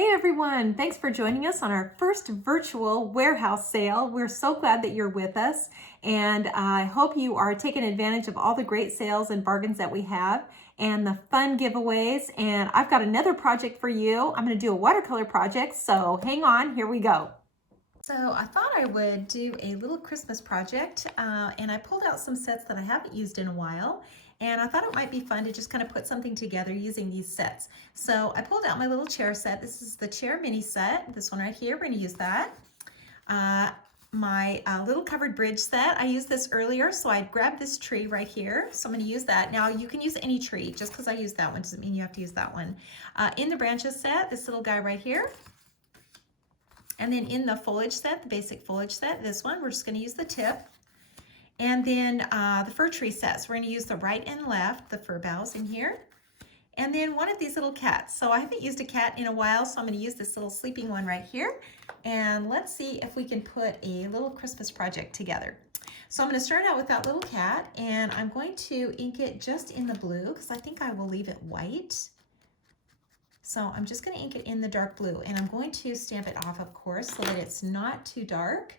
Hey everyone, thanks for joining us on our first virtual warehouse sale. We're so glad that you're with us, and I hope you are taking advantage of all the great sales and bargains that we have and the fun giveaways. And I've got another project for you. I'm going to do a watercolor project, so hang on, here we go. So I thought I would do a little Christmas project, and I pulled out some sets that I haven't used in a while, and I thought it might be fun to just kind of put something together using these sets. So I pulled out my little chair set. This is the chair mini set, this one right here. We're going to use that. My little covered bridge set, I used this earlier, so I grabbed this tree right here. So I'm going to use that. Now you can use any tree. Just because I used that one doesn't mean you have to use that one. In the branches set, this little guy right here. And then in the foliage set, the basic foliage set, this one, we're just going to use the tip. And then the fir tree set, so we're going to use the right and left, the fir boughs in here. And then one of these little cats. So I haven't used a cat in a while, so I'm going to use this little sleeping one right here. And let's see if we can put a little Christmas project together. So I'm going to start out with that little cat, and I'm going to ink it just in the blue because I think I will leave it white. So I'm just going to ink it in the dark blue, and I'm going to stamp it off, of course, so that it's not too dark.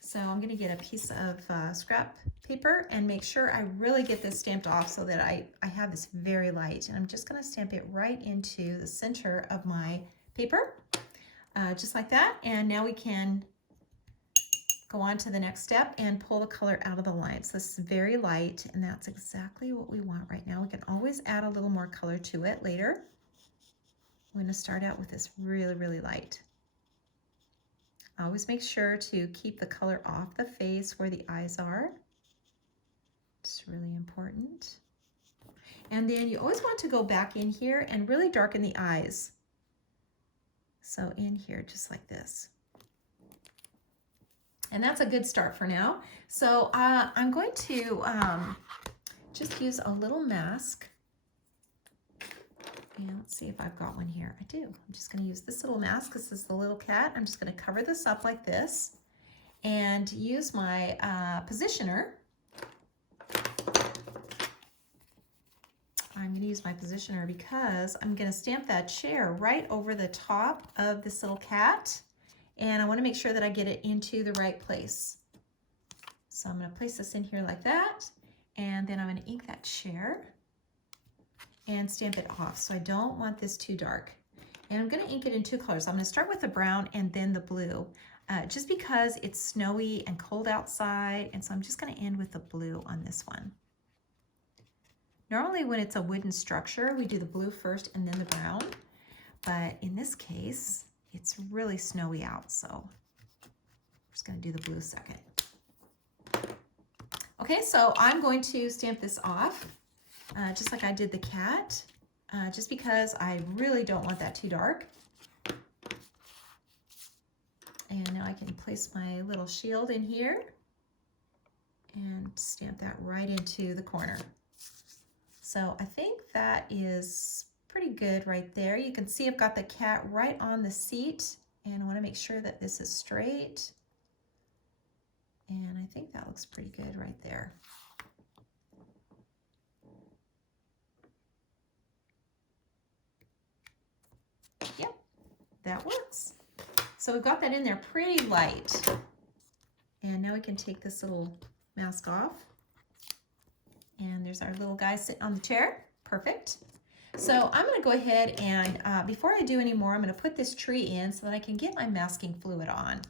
So I'm going to get a piece of scrap paper and make sure I really get this stamped off so that I have this very light. And I'm just going to stamp it right into the center of my paper, just like that. And now we can go on to the next step and pull the color out of the line. So this is very light, and that's exactly what we want right now. We can always add a little more color to it later. I'm going to start out with this really, really light. Always make sure to keep the color off the face where the eyes are. It's really important. And then you always want to go back in here and really darken the eyes. So in here, just like this. And that's a good start for now. So I'm going to just use a little mask. And let's see if I've got one here. I do. I'm just going to use this little mask. This is the little cat. I'm just going to cover this up like this and use my positioner. I'm going to use my positioner because I'm going to stamp that chair right over the top of this little cat. And I want to make sure that I get it into the right place. So I'm going to place this in here like that. And then I'm going to ink that chair and stamp it off. So I don't want this too dark. And I'm going to ink it in two colors. I'm going to start with the brown and then the blue, just because it's snowy and cold outside. And so I'm just going to end with the blue on this one. Normally when it's a wooden structure, we do the blue first and then the brown. But in this case, it's really snowy out. So I'm just going to do the blue second. Okay, so I'm going to stamp this off. Just like I did the cat, just because I really don't want that too dark. And now I can place my little shield in here and stamp that right into the corner. So I think that is pretty good right there. You can see I've got the cat right on the seat, and I want to make sure that this is straight. And I think that looks pretty good right there. Yep, that works. So we've got that in there pretty light. And now we can take this little mask off. And there's our little guy sitting on the chair. Perfect. So I'm going to go ahead and before I do any more, I'm going to put this tree in so that I can get my masking fluid on.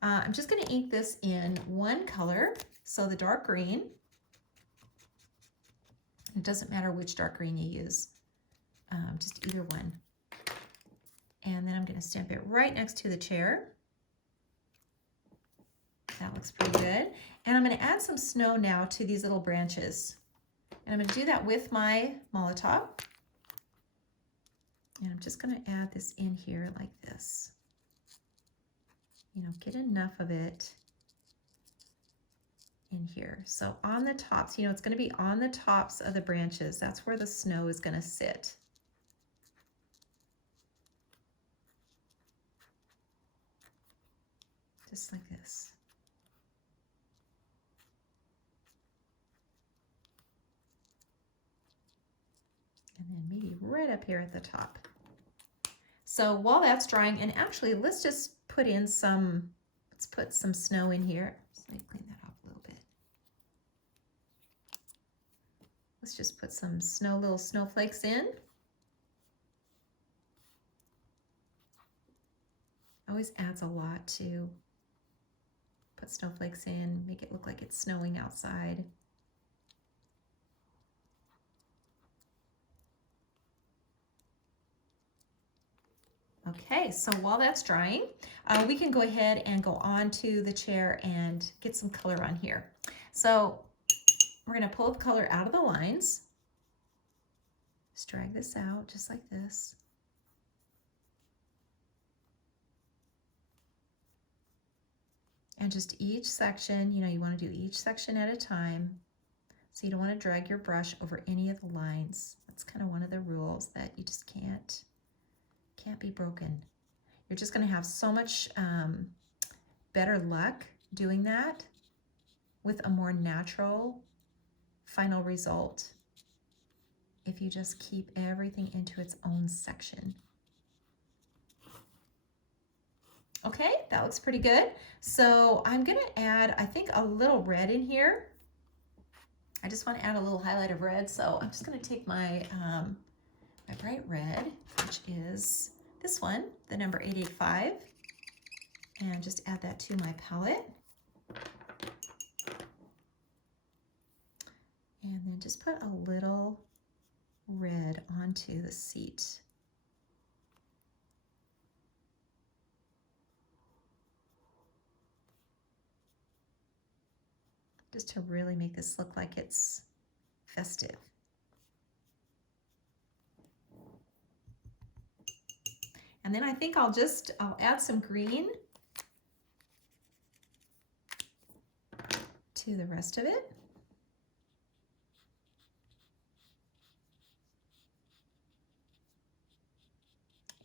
I'm just going to ink this in one color, so the dark green. It doesn't matter which dark green you use, just either one. And then I'm going to stamp it right next to the chair. That looks pretty good. And I'm going to add some snow now to these little branches. And I'm going to do that with my Molotov. And I'm just going to add this in here like this. You know, get enough of it in here. So on the tops, you know, it's going to be on the tops of the branches. That's where the snow is going to sit. Just like this. And then maybe right up here at the top. So while that's drying, and actually let's just put in some, let's put some snow in here. So let me clean that off a little bit. Let's just put some little snowflakes in. Always adds a lot to put snowflakes in, make it look like it's snowing outside. Okay, so while that's drying, we can go ahead and go on to the chair and get some color on here. So we're gonna pull the color out of the lines. Just drag this out just like this. And just each section, you know, you want to do each section at a time. So you don't want to drag your brush over any of the lines. That's kind of one of the rules that you just can't be broken. You're just going to have so much better luck doing that with a more natural final result if you just keep everything into its own section. Okay, that looks pretty good. So I'm gonna add, I think, a little red in here. I just want to add a little highlight of red. So I'm just gonna take my, my bright red, which is this one, the number 885, and just add that to my palette. And then just put a little red onto the seat. Just to really make this look like it's festive. And then I think I'll add some green to the rest of it.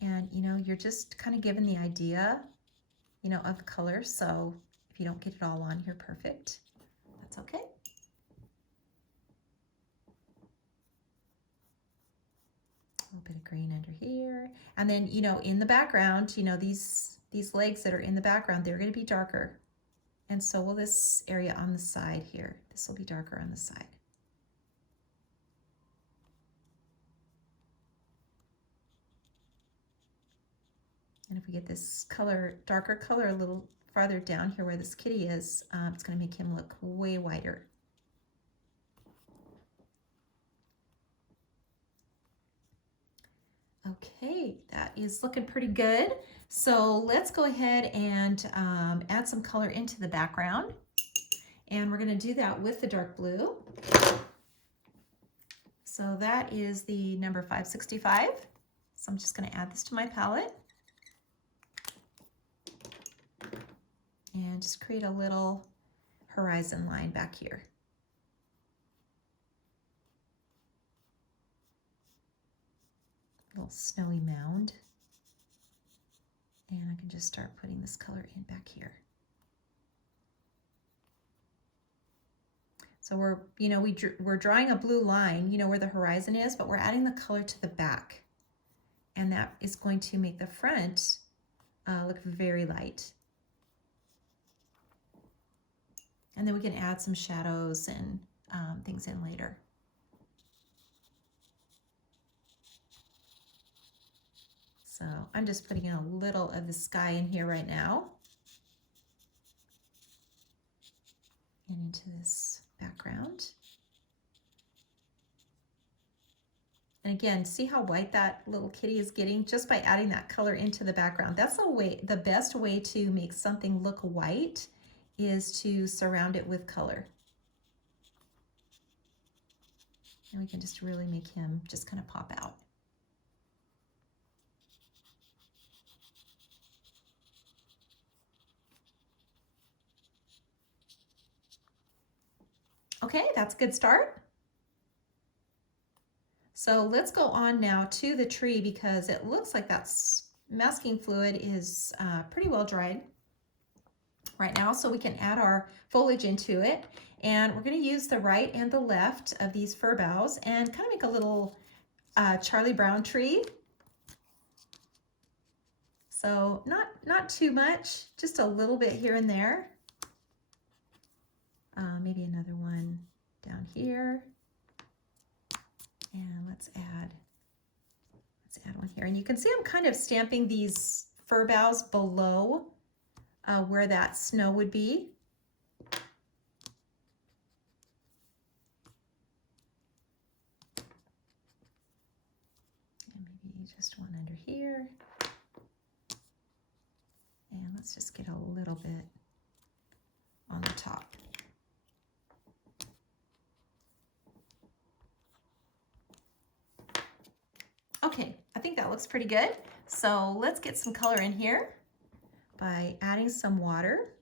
And, you know, you're just kind of given the idea, you know, of the color. So if you don't get it all on here perfect, that's okay. A little bit of green under here. And then, you know, in the background, you know, these legs that are in the background, they're going to be darker. And so will this area on the side here. This will be darker on the side. And if we get this color, darker color a little farther down here where this kitty is, it's going to make him look way whiter. Okay, that is looking pretty good. So let's go ahead and add some color into the background. And we're going to do that with the dark blue. So that is the number 565. So I'm just going to add this to my palette. And just create a little horizon line back here. A little snowy mound. And I can just start putting this color in back here. So we're, you know, we're drawing a blue line, you know, where the horizon is, but we're adding the color to the back. And that is going to make the front look very light. And then we can add some shadows and things in later. So I'm just putting in a little of the sky in here right now. And into this background. And again, see how white that little kitty is getting just by adding that color into the background. That's the best way to make something look white is to surround it with color. And we can just really make him just kind of pop out. Okay, that's a good start. So let's go on now to the tree because it looks like that masking fluid is pretty well dried right now, so we can add our foliage into it. And we're going to use the right and the left of these fir boughs and kind of make a little Charlie Brown tree. So not too much, just a little bit here and there. Maybe another one down here. And let's add one here. And you can see I'm kind of stamping these fir boughs below where that snow would be. And maybe just one under here. And let's just get a little bit on the top. Okay, I think that looks pretty good. So let's get some color in here by adding some water.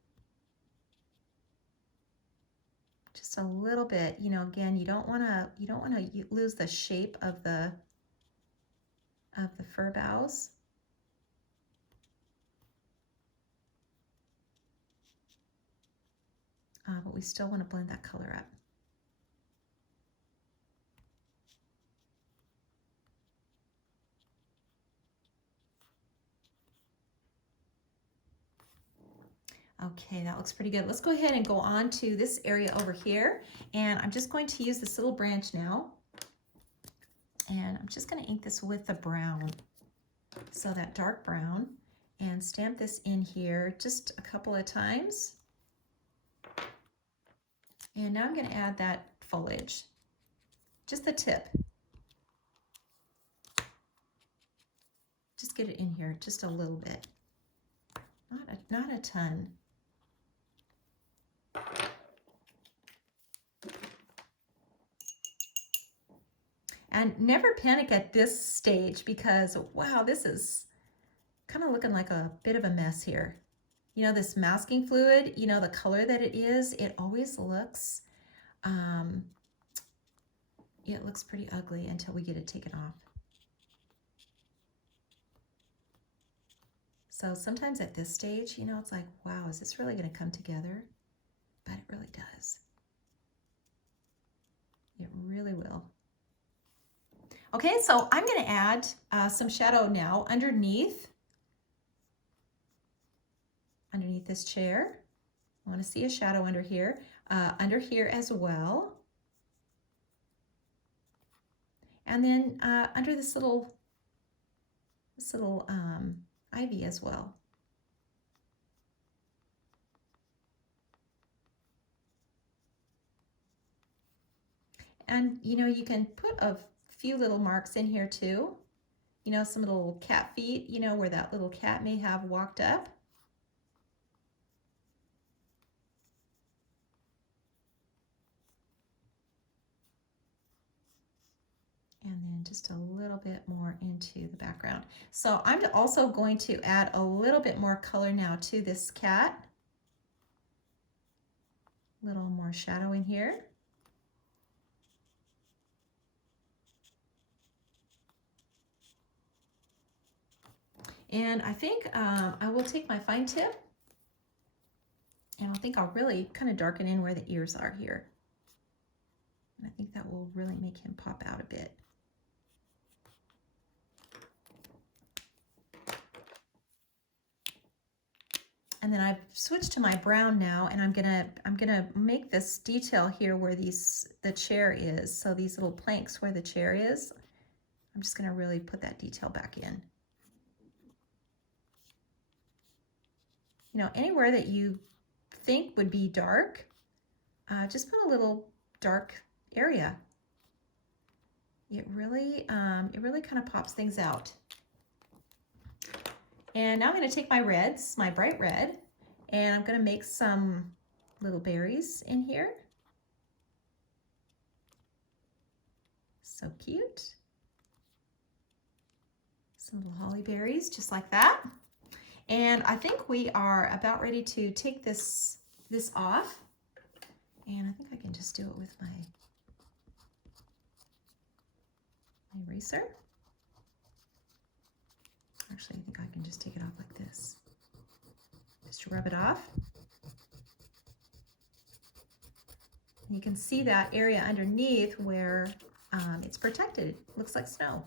Just a little bit, you know, again, you don't want to lose the shape of the fir boughs. But we still want to blend that color up. Okay, that looks pretty good. Let's go ahead and go on to this area over here. And I'm just going to use this little branch now. And I'm just going to ink this with the brown. So that dark brown. And stamp this in here just a couple of times. And now I'm going to add that foliage. Just the tip. Just get it in here just a little bit. Not a ton. And never panic at this stage because, wow, this is kind of looking like a bit of a mess here. You know, this masking fluid, you know, the color that it is, it always looks, it looks pretty ugly until we get it taken off. So sometimes at this stage, you know, it's like, wow, is this really going to come together? But it really does. It really will. Okay, so I'm going to add some shadow now underneath this chair. I want to see a shadow under here as well. And then under this little ivy as well. And you know, you can put a few little marks in here too. You know, some little cat feet, you know, where that little cat may have walked up. And then just a little bit more into the background. So I'm also going to add a little bit more color now to this cat. A little more shadow in here. And I think I will take my fine tip and I think I'll really kind of darken in where the ears are here. And I think that will really make him pop out a bit. And then I've switched to my brown now, and I'm gonna make this detail here where the chair is. So these little planks where the chair is, I'm just gonna really put that detail back in. You know, anywhere that you think would be dark, just put a little dark area. It really kind of pops things out. And now I'm going to take my reds, my bright red, and I'm going to make some little berries in here. So cute. Some little holly berries, just like that. And I think we are about ready to take this off. And I think I can just do it with my eraser. Actually, I think I can just take it off like this. Just rub it off. And you can see that area underneath where it's protected. It looks like snow.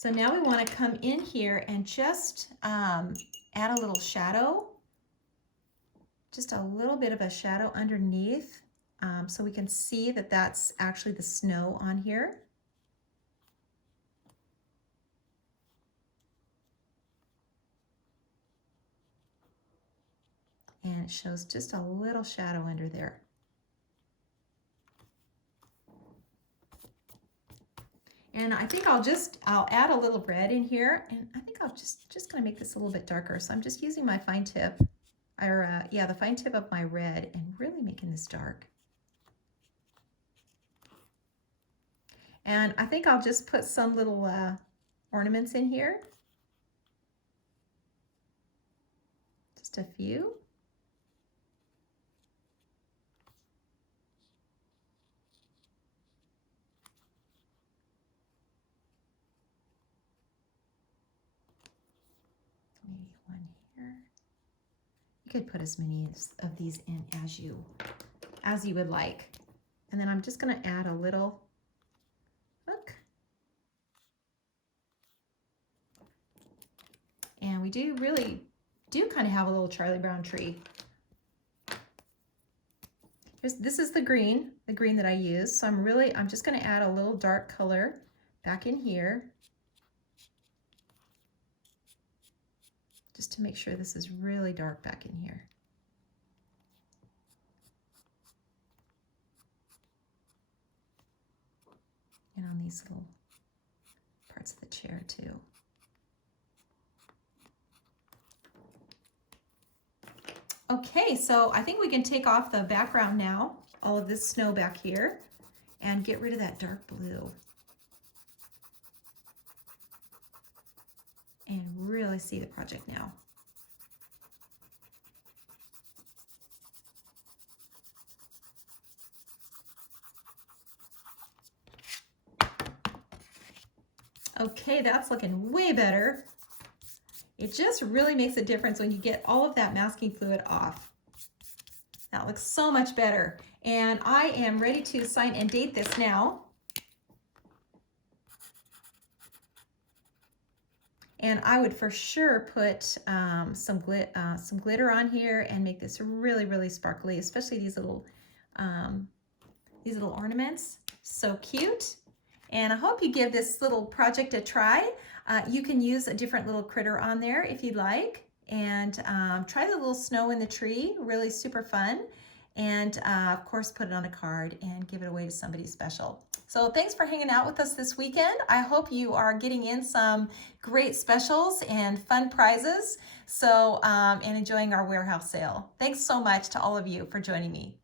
So now we want to come in here and just add a little shadow, just a little bit of a shadow underneath, so we can see that that's actually the snow on here. And it shows just a little shadow under there. And I think I'll add a little red in here, and I think I'll just gonna make this a little bit darker. So I'm just using my fine tip, or yeah, the fine tip of my red, and really making this dark. And I think I'll just put some little ornaments in here. Just a few. Maybe one here. You could put as many of these in as you would like. And then I'm just going to add a little hook. And we really do kind of have a little Charlie Brown tree. This is the green that I use. So I'm just going to add a little dark color back in here, just to make sure this is really dark back in here. And on these little parts of the chair too. Okay, so I think we can take off the background now, all of this snow back here, and get rid of that dark blue. And really see the project now. Okay, that's looking way better. It just really makes a difference when you get all of that masking fluid off. That looks so much better. And I am ready to sign and date this now. And I would for sure put some glitter on here and make this really, really sparkly, especially these little ornaments. So cute. And I hope you give this little project a try. You can use a different little critter on there if you'd like. And try the little snow in the tree, really super fun. And of course, put it on a card and give it away to somebody special. So thanks for hanging out with us this weekend. I hope you are getting in some great specials and fun prizes. So, and enjoying our warehouse sale. Thanks so much to all of you for joining me.